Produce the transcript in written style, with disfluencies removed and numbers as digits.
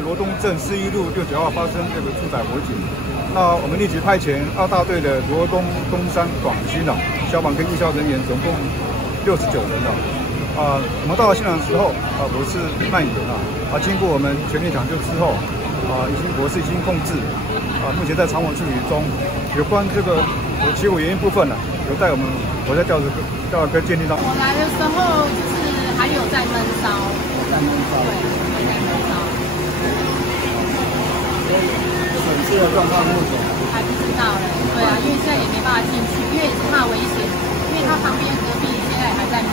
在罗东镇41路69号发生这个住宅火警，那我们立即派遣2大队的罗东、东山、广军消防跟义消人员总共69人我们到了现场的时候火势蔓延经过我们全力抢救之后火势已经控制目前在场火处理中。有关这个起火原因部分有待我在调查跟鉴定当中。我来的时候就是还有在闷烧，对，还在闷烧。损失的状况目前还不知道嘞，对啊，因为现在也没办法进去，因为也是怕危险，因为它旁边隔壁现在还在闷